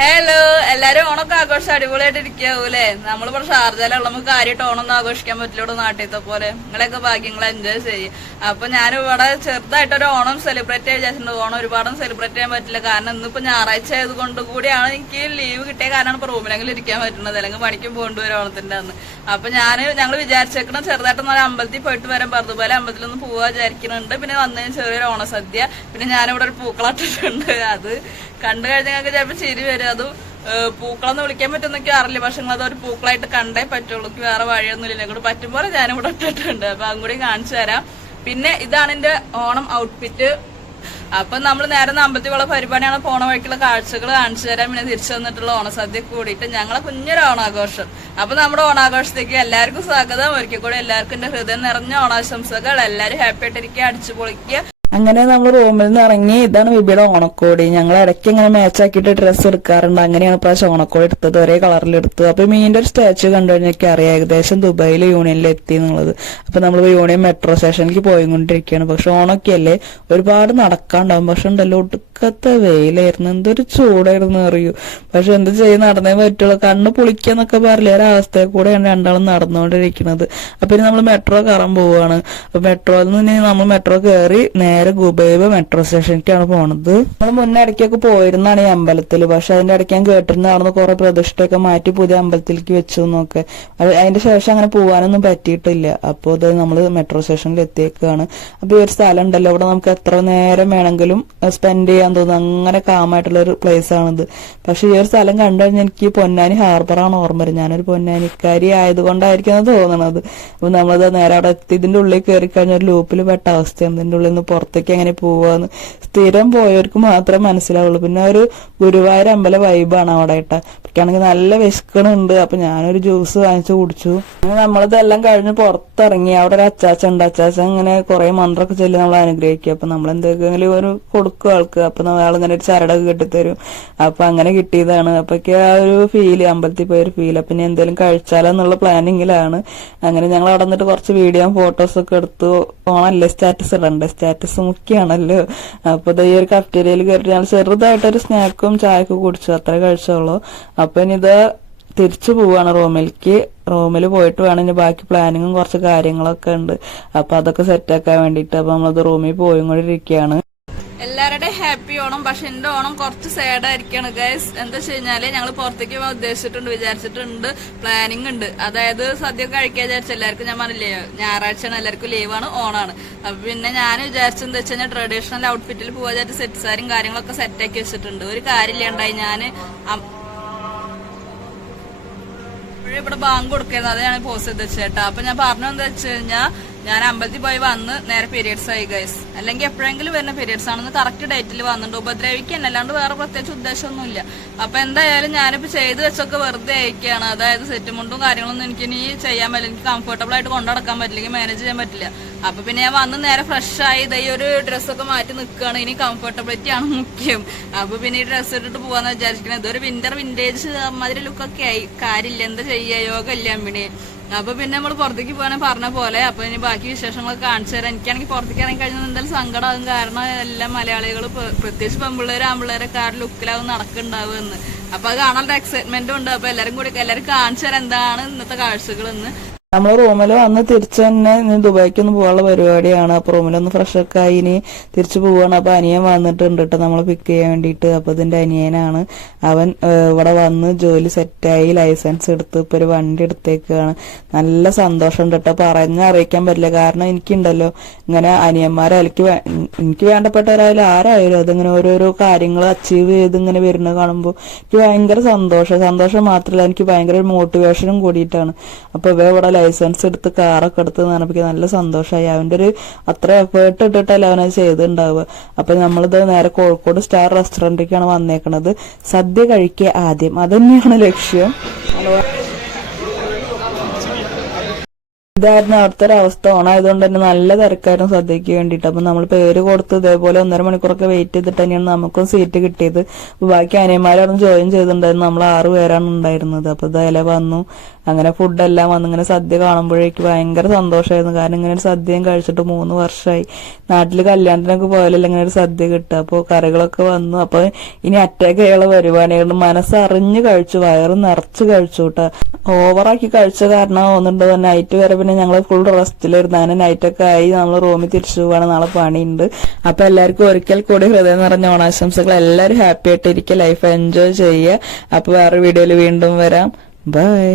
Hello എല്ലാരും ഓണൊക്കെ ആഘോഷം അടിപൊളിയായിട്ട് ഇരിക്കാവൂലേ നമ്മളിപ്പോ ഷാർജയിലുള്ള നമുക്ക് കാര്യമായിട്ട് ഓണം ഒന്നും ആഘോഷിക്കാൻ പറ്റില്ല നാട്ടിലത്തെ പോലെ. നിങ്ങളെയൊക്കെ ഭാഗ്യങ്ങൾ എൻജോയ് ചെയ്യും. അപ്പൊ ഞാൻ ഇവിടെ ചെറുതായിട്ടൊരു ഓണം സെലിബ്രേറ്റ് ചെയ്യാൻ വിചാരിച്ചിട്ടുണ്ട്. ഓണം ഒരുപാടും സെലിബ്രേറ്റ് ചെയ്യാൻ പറ്റില്ല. കാരണം ഇന്നിപ്പോ ഞായറാഴ്ച ആയതുകൊണ്ട് കൂടിയാണ് എനിക്ക് ലീവ് കിട്ടിയ കാരണം ഇപ്പൊ റൂമിലെങ്കിലും ഇരിക്കാൻ പറ്റുന്നത്. അല്ലെങ്കിൽ പണിക്കും പോകേണ്ടി വരും ഓണത്തിന്റെ അന്ന്. അപ്പൊ ഞാൻ ഞങ്ങൾ വിചാരിച്ചേക്കണം ചെറുതായിട്ട് ഒരു അമ്പലത്തിൽ പോയിട്ട് വരാൻ പറഞ്ഞതുപോലെ അമ്പലത്തിലൊന്ന് പോവാ വിചാരിക്കുന്നുണ്ട് പിന്നെ വന്നതിന് ചെറിയൊരു ഓണസദ്യ. പിന്നെ ഞാനിവിടെ ഒരു പൂക്കളട്ടിട്ടുണ്ട് അത് കണ്ടു കഴിഞ്ഞാൽ ഞങ്ങൾക്ക് ചിലപ്പോൾ ശരി വരും. അത് പൂക്കളെന്ന് വിളിക്കാൻ പറ്റുന്നൊക്കെ അറിയില്ല. പക്ഷെ നിങ്ങൾ അതൊരു പൂക്കളായിട്ട് കണ്ടേ പറ്റുള്ളൂ. വേറെ വഴിയൊന്നുമില്ല. ഇങ്ങോട്ട് പറ്റും പോലെ കൂടെ ഇട്ടിട്ടുണ്ട്. അപ്പൊ അതും കാണിച്ചു തരാം. പിന്നെ ഇതാണ് എന്റെ ഓണം ഔട്ട്ഫിറ്റ് അപ്പൊ നമ്മൾ നേരെ അമ്പലത്തിലുള്ള പരിപാടിയാണ് പോണ വഴിക്കുള്ള കാഴ്ചകൾ കാണിച്ചു തരാം. പിന്നെ തിരിച്ചു വന്നിട്ടുള്ള ഓണസദ്യ കൂടിയിട്ട് ഞങ്ങളെ കുഞ്ഞൊരു ഓണാഘോഷം. അപ്പൊ നമ്മുടെ ഓണാഘോഷത്തേക്ക് എല്ലാവർക്കും സ്വാഗതം. ഒരിക്കൽ കൂടി എല്ലാവർക്കും എന്റെ ഹൃദയം നിറഞ്ഞ ഓണാശംസകൾ. എല്ലാവരും ഹാപ്പി ആയിട്ടിരിക്കുക അടിച്ചു പൊളിക്കുക അങ്ങനെ നമ്മൾ റൂമിൽ നിന്ന് ഇറങ്ങി ഇതാണ് വിബിയുടെ ഓണക്കോടി. ഞങ്ങൾ ഇടയ്ക്ക് ഇങ്ങനെ മാച്ച് ആക്കിയിട്ട് ഡ്രസ്സ് എടുക്കാറുണ്ട്. അങ്ങനെയാണ് പ്രാവശ്യം ഓണക്കോടി എടുത്തത്. ഒരേ കളറിൽ എടുത്തത്. അപ്പൊ മീനിന്റെ ഒരു സ്റ്റാച്ചു കണ്ടു കഴിഞ്ഞാൽ അറിയാം. ഏകദേശം ദുബായിൽ യൂണിയനിൽ എത്തി എന്നുള്ളത്. അപ്പൊ നമ്മൾ യൂണിയൻ മെട്രോ സ്റ്റേഷനിലേക്ക് പോയിക്കൊണ്ടിരിക്കുകയാണ്. പക്ഷെ ഓണൊക്കെ അല്ലേ ഒരുപാട് നടക്കാണ്ടാവും. പക്ഷെ ഉണ്ടല്ലോ ഒടുക്കത്തെ വെയിലായിരുന്നു. എന്തൊരു ചൂടായിരുന്നു അറിയൂ. പക്ഷെ എന്ത് ചെയ്ത് നടന്നേ പറ്റുള്ളൂ. കണ്ണ് പുളിക്കാന്നൊക്കെ പറയില്ല ഒരവസ്ഥയിൽ കൂടെയാണ് രണ്ടാളും നടന്നുകൊണ്ടിരിക്കുന്നത്. അപ്പൊ നമ്മൾ മെട്രോ കയറാൻ പോവുകയാണ്. അപ്പൊ മെട്രോയിൽ നിന്ന് നമ്മൾ മെട്രോ കയറി നേരെ ഗുബൈബ് മെട്രോ സ്റ്റേഷനിലേക്കാണ് പോണത്. നമ്മൾ മുന്നേ ഇടയ്ക്കൊക്കെ പോയിരുന്നാണ് ഈ അമ്പലത്തിൽ പക്ഷെ അതിന്റെ ഇടയ്ക്ക് ഞാൻ കേട്ടിരുന്നായിരുന്നു കുറെ പ്രതിഷ്ഠയൊക്കെ മാറ്റി പുതിയ അമ്പലത്തിലേക്ക് വെച്ചു എന്നൊക്കെ. അതിന്റെ ശേഷം അങ്ങനെ പോകാനൊന്നും പറ്റിയിട്ടില്ല. അപ്പോൾ ഇത് നമ്മൾ മെട്രോ സ്റ്റേഷനിൽ എത്തിയേക്കാണ്. അപ്പൊ ഈ ഒരു സ്ഥലം ഉണ്ടല്ലോ ഇവിടെ നമുക്ക് എത്ര നേരം വേണമെങ്കിലും സ്പെൻഡ് ചെയ്യാൻ തോന്നും. അങ്ങനെ കാമായിട്ടുള്ള ഒരു പ്ലേസ് ആണിത്. പക്ഷെ ഈ ഒരു സ്ഥലം കണ്ടു കഴിഞ്ഞാൽ എനിക്ക് പൊന്നാനി ഹാർബറാണ് ഓർമ്മ വരുന്നത്. ഞാനൊരു പൊന്നാനിക്കാരി ആയതുകൊണ്ടായിരിക്കും തോന്നണത്. അപ്പൊ നമ്മളത് നേരെ അവിടെ എത്തി. ഇതിന്റെ ഉള്ളിൽ കയറി കഴിഞ്ഞ ഒരു ലൂപ്പിൽ പെട്ട അവസ്ഥയാണ്. ഇതിന്റെ ഉള്ളിൽ നിന്ന് പുറത്തേക്ക് എങ്ങനെ പോവാന്ന്. സ്ഥിരം പോയവർക്ക് മാത്രം മനസ്സിലാവുള്ളൂ. പിന്നെ ഒരു ഗുരുവായൂർ അമ്പല വൈബാണ് അവിടെ ഇട്ട എനിക്കാണെങ്കിൽ നല്ല വിശക്കണുണ്ട്. അപ്പൊ ഞാനൊരു ജ്യൂസ് വാങ്ങിച്ചു കുടിച്ചു. നമ്മളിതെല്ലാം കഴിഞ്ഞ് പുറത്തിറങ്ങി. അവിടെ ഒരു അച്ചാച്ച ഉണ്ട് അച്ചാച്ച ഇങ്ങനെ കുറെ മന്ത്രമൊക്കെ ചൊല്ലി നമ്മൾ അനുഗ്രഹിക്കും. അപ്പൊ നമ്മൾ എന്തെങ്കിലും ഒരു കൊടുക്കും ആൾക്ക്. അപ്പൊ ആളിങ്ങനെ ഒരു ചരടൊക്കെ കെട്ടിത്തരും. അപ്പൊ അങ്ങനെ കിട്ടിയതാണ്. അപ്പൊക്കെ ആ ഒരു ഫീൽ അമ്പലത്തിൽ പോയ ഒരു ഫീൽ അപ്പൊ ഇനി എന്തെങ്കിലും കഴിച്ചാലോ എന്നുള്ള പ്ലാനിങ്ങിലാണ് അങ്ങനെ ഞങ്ങൾ അവിടെ നിന്നിട്ട് കുറച്ച് വീഡിയോ ഫോട്ടോസ് ഒക്കെ എടുത്തു. ഓണല്ലേ സ്റ്റാറ്റസ് ഇടണ്ട? സ്റ്റാറ്റസ് മുഖ്യമാണല്ലോ അപ്പൊ ഈ ഒരു കഫ്റ്റേരിയയിൽ കയറിയിട്ട് ഞങ്ങൾ ചെറുതായിട്ടൊരു സ്നാക്കും ചായയൊക്കെ കുടിച്ചു. അത്ര കഴിച്ചുള്ളൂ. അപ്പൊ ഇനി ഇത് തിരിച്ചു പോവാണ് റൂമിലേക്ക് റൂമിൽ പോയിട്ട് വേണം ഇനി ബാക്കി പ്ലാനിങ്ങും കുറച്ച് കാര്യങ്ങളൊക്കെ ഉണ്ട്. അപ്പൊ അതൊക്കെ സെറ്റാക്കാൻ വേണ്ടിയിട്ട് അപ്പൊ നമ്മളത് റൂമിൽ പോയും കൂടി ഇരിക്കുകയാണ് എല്ലാവരുടെയും ഹാപ്പി ഓണം പക്ഷെ എന്റെ ഓണം കുറച്ച് സാഡ് ആയിരിക്കാണ്. ഗൈസ് എന്താ വെച്ച് കഴിഞ്ഞാൽ ഞങ്ങൾ പുറത്തേക്ക് പോകാൻ ഉദ്ദേശിച്ചിട്ടുണ്ട് വിചാരിച്ചിട്ടുണ്ട്. പ്ലാനിങ് ഉണ്ട്. അതായത് സദ്യ കഴിക്കാൻ വിചാരിച്ച എല്ലാവർക്കും ഞാൻ പറഞ്ഞില്ലേ ഞായറാഴ്ചയാണ് എല്ലാവർക്കും ലീവാണ് ഓണാണ്. അപ്പൊ പിന്നെ ഞാൻ വിചാരിച്ചത് എന്താ വെച്ച് കഴിഞ്ഞാൽ ട്രഡീഷണൽ ഔട്ട്ഫിറ്റിൽ പോകാൻ വിചാരിച്ച സെറ്റ് സാരും കാര്യങ്ങളൊക്കെ സെറ്റ് ആക്കി വെച്ചിട്ടുണ്ട്. ഒരു കാര്യമില്ലാണ്ടായി ഞാൻ ഇപ്പോഴും ഇവിടെ ബാങ്ക് കൊടുക്കരുത്. അത് ഞാൻ പോസ്റ്റ് ചെയ്ത് വെച്ചേട്ടാ അപ്പൊ ഞാൻ പറഞ്ഞു എന്താ വെച്ച് കഴിഞ്ഞാൽ ഞാൻ അമ്പലത്തിൽ പോയി വന്ന് നേരെ പീരിയഡ്സ് ആയി ഗൈസ് അല്ലെങ്കിൽ എപ്പോഴെങ്കിലും വരുന്ന പീരിയഡ്സ് ആണെന്ന് കറക്റ്റ് ഡേറ്റിൽ വന്നിട്ടുണ്ട് ഉപദ്രവിക്കാൻ അല്ലാണ്ട് വേറെ പ്രത്യേകിച്ച് ഉദ്ദേശമൊന്നുമില്ല. അപ്പൊ എന്തായാലും ഞാനിപ്പോ ചെയ്ത് വെച്ചൊക്കെ വെറുതെ അയക്കുകയാണ് അതായത് സെറ്റ് മുണ്ടും കാര്യങ്ങളൊന്നും എനിക്ക് ഇനി ചെയ്യാൻ പറ്റില്ല. എനിക്ക് കംഫർട്ടബിൾ ആയിട്ട് കൊണ്ടു നടക്കാൻ പറ്റില്ലെങ്കിൽ മാനേജ് ചെയ്യാൻ പറ്റില്ല. അപ്പൊ പിന്നെ ഞാൻ വന്ന് നേരെ ഫ്രഷ് ആയി ഇതേ ഒരു ഡ്രസ്സൊക്കെ മാറ്റി നിൽക്കുകയാണ് ഇനി കംഫർട്ടബിലിറ്റി ആണ് മുഖ്യം. അപ്പൊ പിന്നെ ഈ ഡ്രസ്സ് ഇട്ടിട്ട് പോവാന്ന് വിചാരിക്കുന്നത് ഇതൊരു വിന്റർ വിന്റേജ് മാതിരി ലുക്കൊക്കെ ആയി. കാര്യമില്ല. എന്താ ചെയ്യുക യോഗ ഇല്ല അമ്മിണി? അപ്പൊ പിന്നെ നമ്മൾ പുറത്തേക്ക് പോകാൻ പറഞ്ഞ പോലെ അപ്പൊ ഇനി ബാക്കി വിശേഷങ്ങളൊക്കെ കാണിച്ചു തരാം. എനിക്കാണെങ്കിൽ പുറത്തേക്ക് ഇറങ്ങി കഴിഞ്ഞാൽ എന്തായാലും സങ്കടമാകും കാരണം എല്ലാ മലയാളികൾ പ്രത്യേകിച്ച് പെമ്പിള്ളേര് ആമ്പിള്ളേരൊക്കെ ആ ലുക്കിലാവും നടക്കുന്നുണ്ടാവുമെന്ന് അപ്പൊ അത് കാണാനുള്ള എക്സൈറ്റ്മെന്റും ഉണ്ട്. അപ്പൊ എല്ലാരും കൂടി എല്ലാരും കാണിച്ചു തരാം എന്താണ് ഇന്നത്തെ കാഴ്ചകൾ എന്ന് നമ്മൾ റൂമിൽ വന്ന് തിരിച്ചു തന്നെ ദുബായിക്ക് ഒന്ന് പോകാനുള്ള പരിപാടിയാണ്. അപ്പൊ റൂമിലൊന്ന് ഫ്രഷ് ഒക്കെ ആയി ഇനി തിരിച്ചു പോവാണ്. അപ്പൊ അനിയൻ വന്നിട്ടുണ്ട് കേട്ടോ നമ്മൾ പിക്ക് ചെയ്യാൻ വേണ്ടിയിട്ട്. അപ്പൊ ഇതിന്റെ അനിയനാണ്. അവൻ ഇവിടെ വന്ന് ജോലി സെറ്റായി ലൈസൻസ് എടുത്ത് ഇപ്പൊ ഒരു വണ്ടി എടുത്തേക്കാണ്. നല്ല സന്തോഷമുണ്ട് കേട്ടോ പറഞ്ഞറിയിക്കാൻ പറ്റില്ല. കാരണം എനിക്കുണ്ടല്ലോ ഇങ്ങനെ അനിയന്മാരെ എനിക്ക് എനിക്ക് വേണ്ടപ്പെട്ടവരായാലും ആരായാലും അതിങ്ങനെ ഓരോരോ കാര്യങ്ങൾ അച്ചീവ് ചെയ്ത് ഇങ്ങനെ വരുന്നത് കാണുമ്പോൾ എനിക്ക് ഭയങ്കര സന്തോഷം. സന്തോഷം മാത്രമല്ല എനിക്ക് ഭയങ്കര മോട്ടിവേഷനും കൂടിയിട്ടാണ്. അപ്പൊ ഇവ ഇവിടെ ലൈസൻസ് എടുത്ത് കാറൊക്കെ എടുത്ത് പറഞ്ഞപ്പോൾ നല്ല സന്തോഷമായി. അവന്റെ ഒരു അത്ര എഫേർട്ട് ഇട്ടിട്ടല്ലേ അവനത് ചെയ്തിട്ടുണ്ടാവുക. അപ്പം നമ്മളിത് നേരെ കോഴിക്കോട് സ്റ്റാർ റെസ്റ്റോറന്റിലേക്കാണ് വന്നേക്കണത്. സദ്യ കഴിക്കുക ആദ്യം. അതന്നെയാണ് ലക്ഷ്യം ലക്ഷ്യം. ഇതായിരുന്നു അവിടുത്തെ ഒരു അവസ്ഥ. ഓണായതുകൊണ്ട് തന്നെ നല്ല തിരക്കായിരുന്നു സദ്യയ്ക്ക് വേണ്ടിയിട്ട്. അപ്പൊ നമ്മൾ പേര് കൊടുത്ത് ഇതേപോലെ ഒന്നര മണിക്കൂറൊക്കെ വെയിറ്റ് ചെയ്തിട്ട് തന്നെയാണ് നമുക്കും സീറ്റ് കിട്ടിയത്. ബാക്കി അനിയന്മാരായിരുന്നു ജോയിൻ ചെയ്തിട്ടുണ്ടായിരുന്നു. നമ്മൾ ആറ് പേരാണ് ഉണ്ടായിരുന്നത്. അപ്പൊ ഇതേലെ വന്നു. അങ്ങനെ ഫുഡെല്ലാം വന്നു ഇങ്ങനെ സദ്യ കാണുമ്പോഴേക്ക് ഭയങ്കര സന്തോഷമായിരുന്നു. കാരണം ഇങ്ങനെ ഒരു സദ്യയും കഴിച്ചിട്ട് മൂന്ന് വർഷമായി. നാട്ടിൽ കല്യാണത്തിനൊക്കെ പോയാലല്ല ഇങ്ങനെ ഒരു സദ്യ കിട്ടുക. അപ്പോൾ കറികളൊക്കെ വന്നു. അപ്പോൾ ഇനി അറ്റാക്ക് ചെയ്യാനുള്ള പരിപാടികളുണ്ട് മനസ്സറിഞ്ഞ് കഴിച്ചു. വയറ് നിറച്ച് കഴിച്ചു കേട്ടോ. ഓവറാക്കി കഴിച്ച കാരണം തന്നെ നൈറ്റ് വരെ പിന്നെ ഞങ്ങൾ ഫുൾ റെസ്റ്റിലായിരുന്നു അങ്ങനെ നൈറ്റൊക്കെ ആയി നമ്മൾ റൂമിൽ തിരിച്ചു പോവാണ് നാളെ പണിയുണ്ട്. അപ്പൊ എല്ലാവർക്കും ഒരിക്കൽ കൂടി ഹൃദയം നിറഞ്ഞ ഓണാശംസകൾ. എല്ലാവരും ഹാപ്പി ആയിട്ടിരിക്കുക ലൈഫ് എൻജോയ് ചെയ്യുക. അപ്പോൾ വേറെ വീഡിയോയിൽ വീണ്ടും വരാം. ബൈ